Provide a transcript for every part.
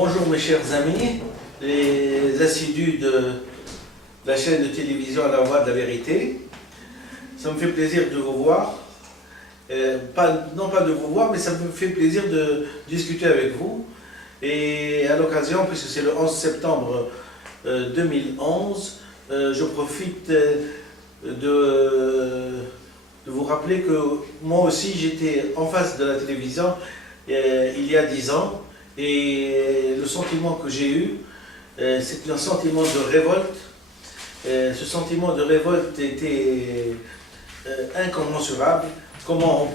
Bonjour mes chers amis, les assidus de la chaîne de télévision à la voix de la vérité. Ça me fait plaisir de vous voir, non pas de vous voir, mais ça me fait plaisir de discuter avec vous. Et à l'occasion, puisque c'est le 11 septembre 2011, je profite de vous rappeler que moi aussi j'étais en face de la télévision il y a 10 ans. Et le sentiment que j'ai eu, c'est un sentiment de révolte. Ce sentiment de révolte était incommensurable. Comment on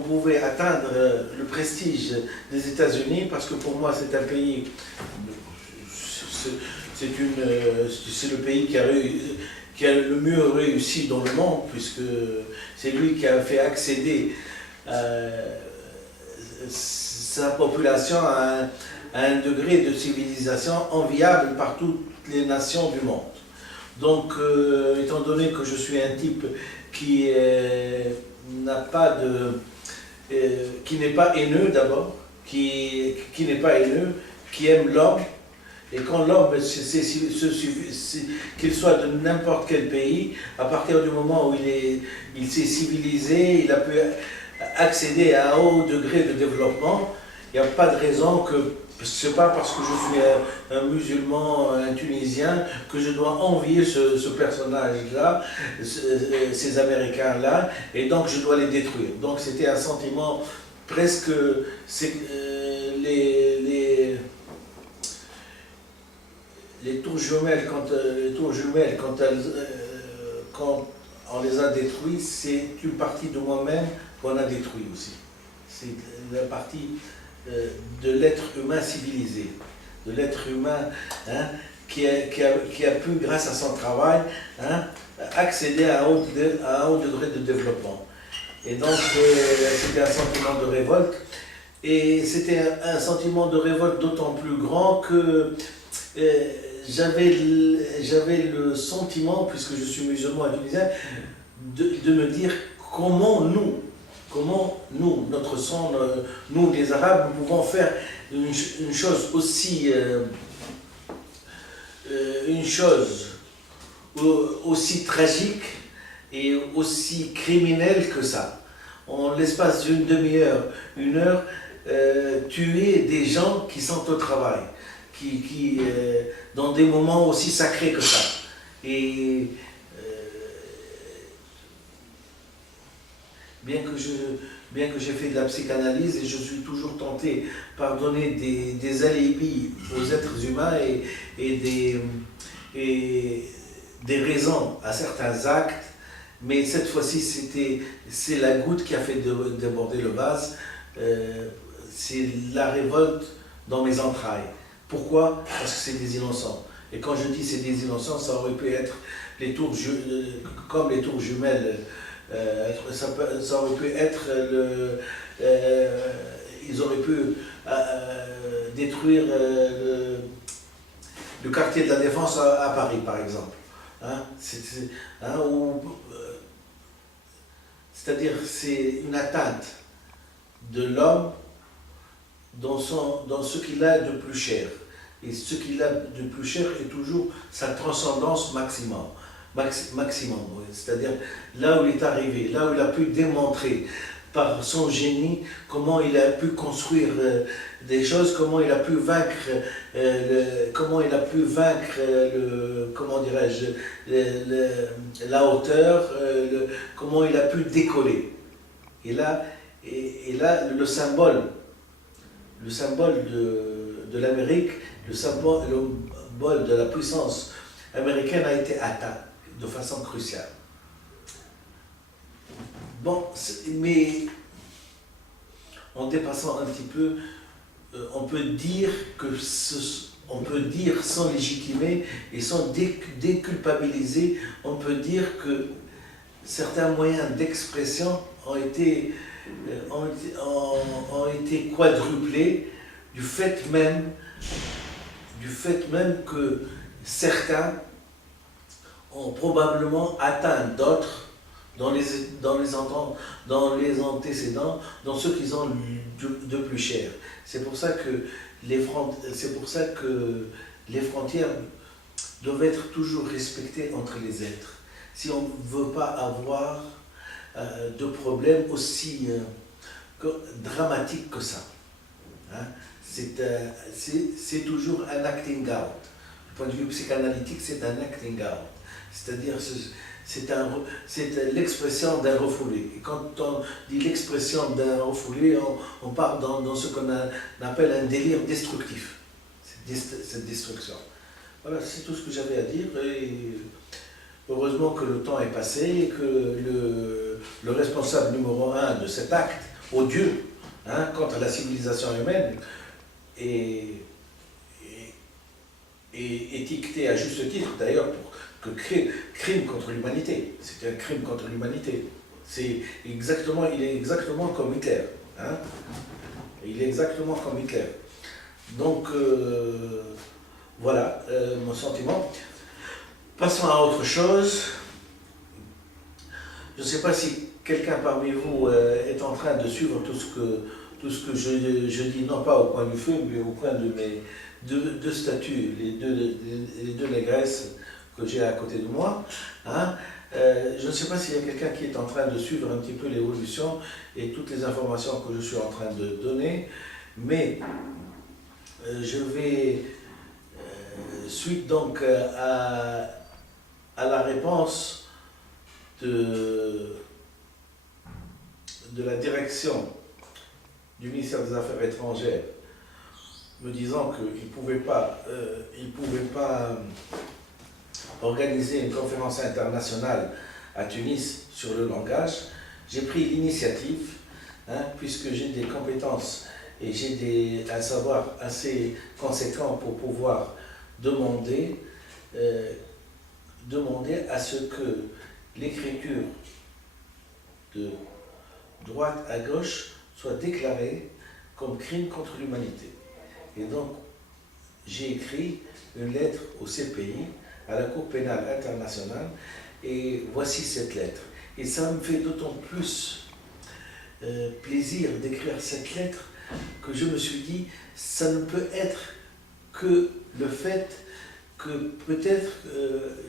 pouvait atteindre le prestige des États-Unis, parce que pour moi c'est un pays, c'est le pays qui a le mieux réussi dans le monde, puisque c'est lui qui a fait accéder sa population à un degré de civilisation enviable par toutes les nations du monde. Donc, étant donné que je suis un type qui n'est pas haineux d'abord, qui n'est pas haineux, qui aime l'homme, et quand l'homme, qu'il soit de n'importe quel pays, à partir du moment où il s'est civilisé, il a pu accéder à un haut degré de développement, il n'y a pas de raison que, c'est pas parce que je suis un musulman, un Tunisien, que je dois envier ce personnage-là, ces Américains-là, et donc je dois les détruire. Donc c'était un sentiment presque... les tours jumelles, quand on les a détruits, c'est une partie de moi-même qu'on a détruit aussi. C'est la partie de l'être humain civilisé, de l'être humain qui a pu, grâce à son travail, accéder à un haut degré de développement. Et donc, c'était un sentiment de révolte. Et c'était un sentiment de révolte d'autant plus grand que j'avais le sentiment, puisque je suis musulman et tunisien, de me dire comment nous, notre sang, nous les Arabes, nous pouvons faire une chose aussi tragique et aussi criminelle que ça. En l'espace d'une demi-heure, une heure, tuer des gens qui sont au travail, qui dans des moments aussi sacrés que ça. Et bien que j'ai fait de la psychanalyse, et je suis toujours tenté par donner des alibis aux êtres humains et des raisons à certains actes, mais cette fois-ci c'est la goutte qui a fait déborder le vase, c'est la révolte dans mes entrailles. Pourquoi? Parce que c'est des innocents. Et quand je dis c'est des innocents, ça aurait pu être comme les tours jumelles. Ça aurait pu être ils auraient pu détruire le quartier de la Défense à Paris, par exemple. C'est-à-dire c'est une atteinte de l'homme dans ce qu'il a de plus cher. Et ce qu'il a de plus cher est toujours sa transcendance maximum, c'est-à-dire là où il est arrivé, là où il a pu démontrer par son génie comment il a pu construire des choses, comment il a pu vaincre la hauteur, comment il a pu décoller. Et là le symbole de l'Amérique, le symbole de la puissance américaine a été atteint de façon cruciale. Bon, mais en dépassant un petit peu, on peut dire sans légitimer et sans déculpabiliser, on peut dire que certains moyens d'expression ont été quadruplés du fait même que certains ont probablement atteint d'autres dans les antécédents, dans ceux qu'ils ont de plus cher. C'est pour ça que c'est pour ça que les frontières doivent être toujours respectées entre les êtres. Si on ne veut pas avoir de problèmes aussi dramatiques que ça. Hein. C'est toujours un acting out. Du point de vue psychanalytique, c'est un acting out. C'est-à-dire, c'est l'expression d'un refoulé. Et quand on dit l'expression d'un refoulé, on part dans ce qu'on appelle un délire destructif. Cette destruction. Voilà, c'est tout ce que j'avais à dire. Et heureusement que le temps est passé et que le responsable numéro 1 de cet acte odieux contre la civilisation humaine est étiqueté à juste titre, d'ailleurs, pour que crime contre l'humanité. C'est un crime contre l'humanité. Il est exactement comme Hitler. Hein? Il est exactement comme Hitler. Donc, voilà mon sentiment. Passons à autre chose. Je ne sais pas si quelqu'un parmi vous est en train de suivre tout ce que je dis, non pas au coin du feu, mais au coin de mes deux statues, les deux négresses que j'ai à côté de moi. Hein. Je ne sais pas s'il y a quelqu'un qui est en train de suivre un petit peu l'évolution et toutes les informations que je suis en train de donner, mais je vais, suite donc à la réponse de la direction du ministère des Affaires étrangères, me disant qu'il ne pouvait pas organiser une conférence internationale à Tunis sur le langage, j'ai pris l'initiative, puisque j'ai des compétences et j'ai un savoir assez conséquent pour pouvoir demander à ce que l'écriture de droite à gauche soit déclarée comme crime contre l'humanité. Et donc, j'ai écrit une lettre au CPI, à la Cour pénale internationale, et voici cette lettre. Et ça me fait d'autant plus plaisir d'écrire cette lettre que je me suis dit, ça ne peut être que le fait que peut-être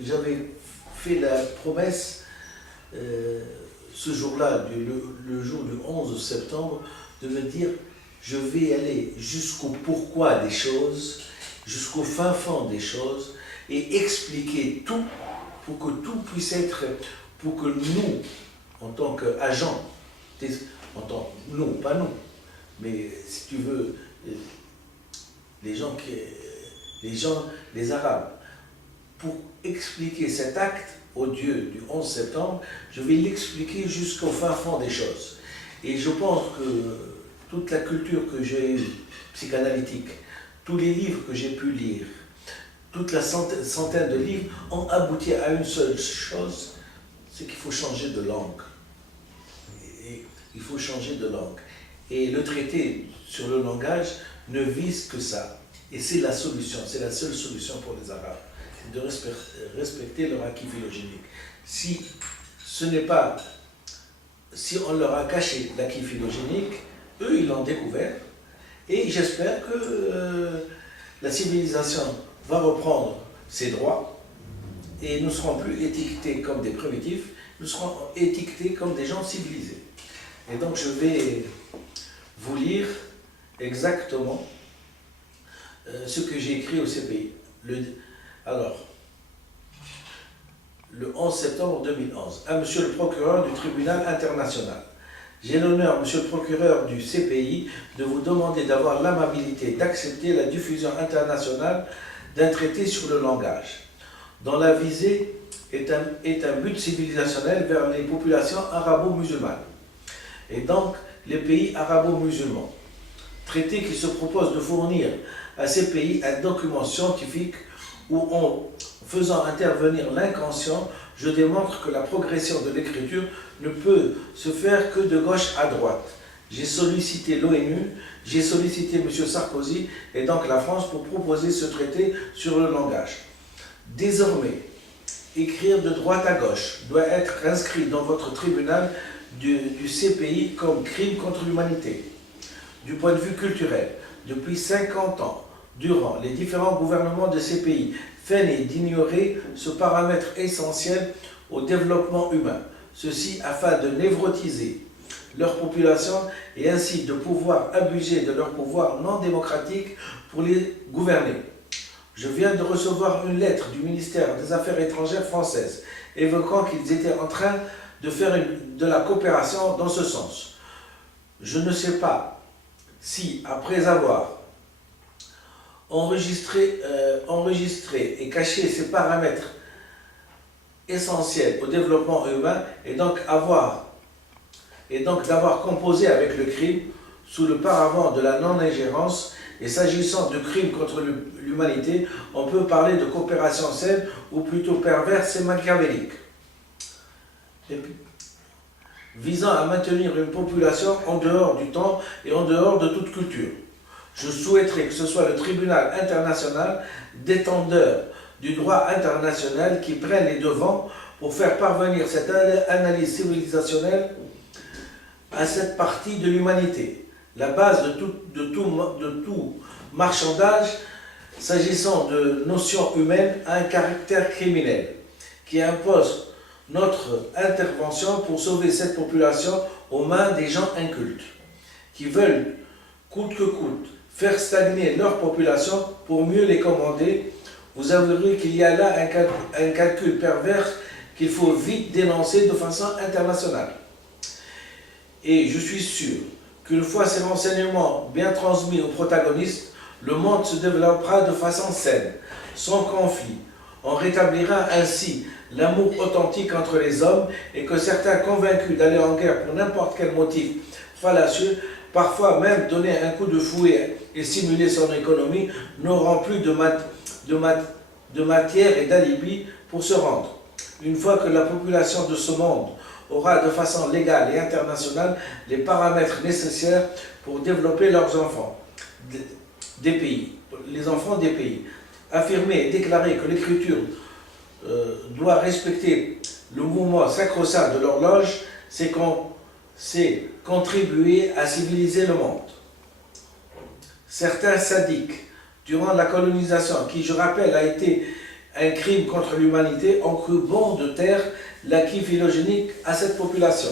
j'avais fait la promesse ce jour-là, le jour du 11 septembre, de me dire je vais aller jusqu'au pourquoi des choses, jusqu'au fin fond des choses, et expliquer tout pour que tout puisse être, pour que nous, en tant qu'agents, nous, pas nous, mais si tu veux, les Arabes, pour expliquer cet acte odieux du 11 septembre, je vais l'expliquer jusqu'au fin fond des choses. Et je pense que toute la culture que j'ai eue, psychanalytique, tous les livres que j'ai pu lire, toute la centaine de livres ont abouti à une seule chose, c'est qu'il faut changer de langue. Et il faut changer de langue. Et le traité sur le langage ne vise que ça. Et c'est la solution, c'est la seule solution pour les Arabes, de respecter leur acquis phylogénique. Si on leur a caché l'acquis phylogénique, eux ils l'ont découvert, et j'espère que la civilisation va reprendre ses droits, et nous ne serons plus étiquetés comme des primitifs, nous serons étiquetés comme des gens civilisés. Et donc je vais vous lire exactement ce que j'ai écrit au CPI. Alors, le 11 septembre 2011, à Monsieur le procureur du tribunal international. J'ai l'honneur, Monsieur le procureur du CPI, de vous demander d'avoir l'amabilité d'accepter la diffusion internationale d'un traité sur le langage, dont la visée est un but civilisationnel vers les populations arabo-musulmanes, et donc les pays arabo-musulmans. Traité qui se propose de fournir à ces pays un document scientifique où, en faisant intervenir l'inconscient, je démontre que la progression de l'écriture ne peut se faire que de gauche à droite. J'ai sollicité l'ONU, j'ai sollicité M. Sarkozy et donc la France pour proposer ce traité sur le langage. Désormais, écrire de droite à gauche doit être inscrit dans votre tribunal du CPI comme crime contre l'humanité. Du point de vue culturel, depuis 50 ans, durant les différents gouvernements de ces pays, feignent d'ignorer ce paramètre essentiel au développement humain. Ceci afin de névrotiser leur population et ainsi de pouvoir abuser de leur pouvoir non démocratique pour les gouverner. Je viens de recevoir une lettre du ministère des Affaires étrangères française évoquant qu'ils étaient en train de faire de la coopération dans ce sens. Je ne sais pas si, après avoir enregistré et caché ces paramètres essentiels au développement humain et donc d'avoir composé avec le crime sous le paravent de la non-ingérence. Et s'agissant de crimes contre l'humanité, on peut parler de coopération saine ou plutôt perverse et machiavélique, visant à maintenir une population en dehors du temps et en dehors de toute culture. Je souhaiterais que ce soit le tribunal international, détenteur du droit international, qui prenne les devants pour faire parvenir cette analyse civilisationnelle à cette partie de l'humanité. La base de tout marchandage, s'agissant de notions humaines, a un caractère criminel qui impose notre intervention pour sauver cette population aux mains des gens incultes qui veulent, coûte que coûte, faire stagner leur population pour mieux les commander. Vous avouerez qu'il y a là un calcul pervers qu'il faut vite dénoncer de façon internationale. Et je suis sûr qu'une fois ces renseignements bien transmis aux protagonistes, le monde se développera de façon saine, sans conflit. On rétablira ainsi l'amour authentique entre les hommes et que certains convaincus d'aller en guerre pour n'importe quel motif fallacieux, parfois même donner un coup de fouet et simuler son économie, n'auront plus de matière et d'alibi pour se rendre. Une fois que la population de ce monde aura de façon légale et internationale les paramètres nécessaires pour développer leurs enfants des pays, les enfants des pays. Affirmer et déclarer que l'écriture doit respecter le mouvement sacro-saint de l'horloge, c'est contribuer à civiliser le monde. Certains sadiques, durant la colonisation, qui je rappelle a été un crime contre l'humanité, ont cru bon de taire l'acquis phylogénique à cette population,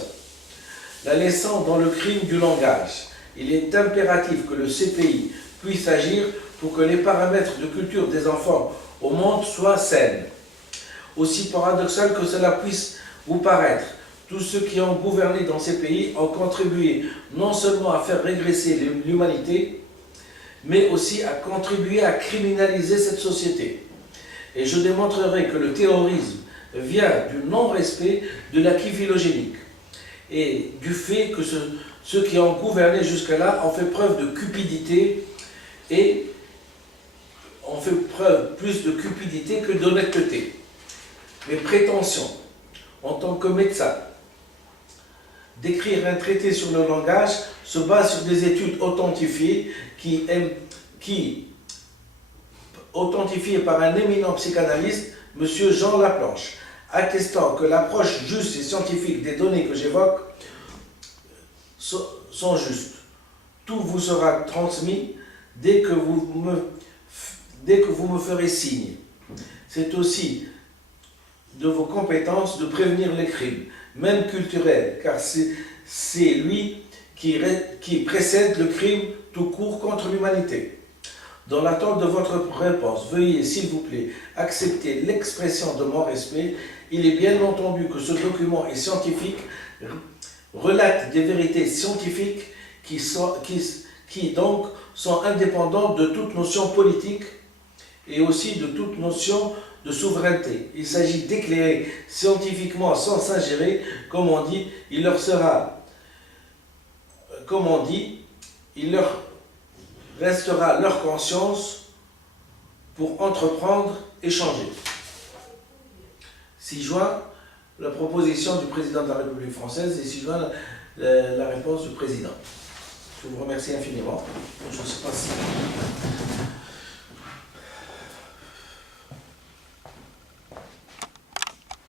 la laissant dans le crime du langage. Il est impératif que le CPI puisse agir pour que les paramètres de culture des enfants au monde soient saines. Aussi paradoxal que cela puisse vous paraître, tous ceux qui ont gouverné dans ces pays ont contribué non seulement à faire régresser l'humanité, mais aussi à contribuer à criminaliser cette société. Et je démontrerai que le terrorisme vient du non-respect de l'acquis phylogénique et du fait que ceux qui ont gouverné jusque-là ont fait preuve de cupidité et ont fait preuve plus de cupidité que d'honnêteté. Mes prétentions, en tant que médecin, d'écrire un traité sur le langage se base sur des études authentifiées authentifiées par un éminent psychanalyste, M. Jean Laplanche, attestant que l'approche juste et scientifique des données que j'évoque sont justes. Tout vous sera transmis dès que vous me ferez signe. C'est aussi de vos compétences de prévenir les crimes, même culturels, car c'est lui qui précède le crime tout court contre l'humanité. Dans l'attente de votre réponse, veuillez, s'il vous plaît, accepter l'expression de mon respect. Il est bien entendu que ce document est scientifique, relate des vérités scientifiques qui donc sont indépendantes de toute notion politique et aussi de toute notion de souveraineté. Il s'agit d'éclairer scientifiquement sans s'ingérer, comme on dit, il leur restera leur conscience pour entreprendre et changer. 6 juin, la proposition du président de la République française et 6 juin, la réponse du président. Je vous remercie infiniment. Je ne sais pas si...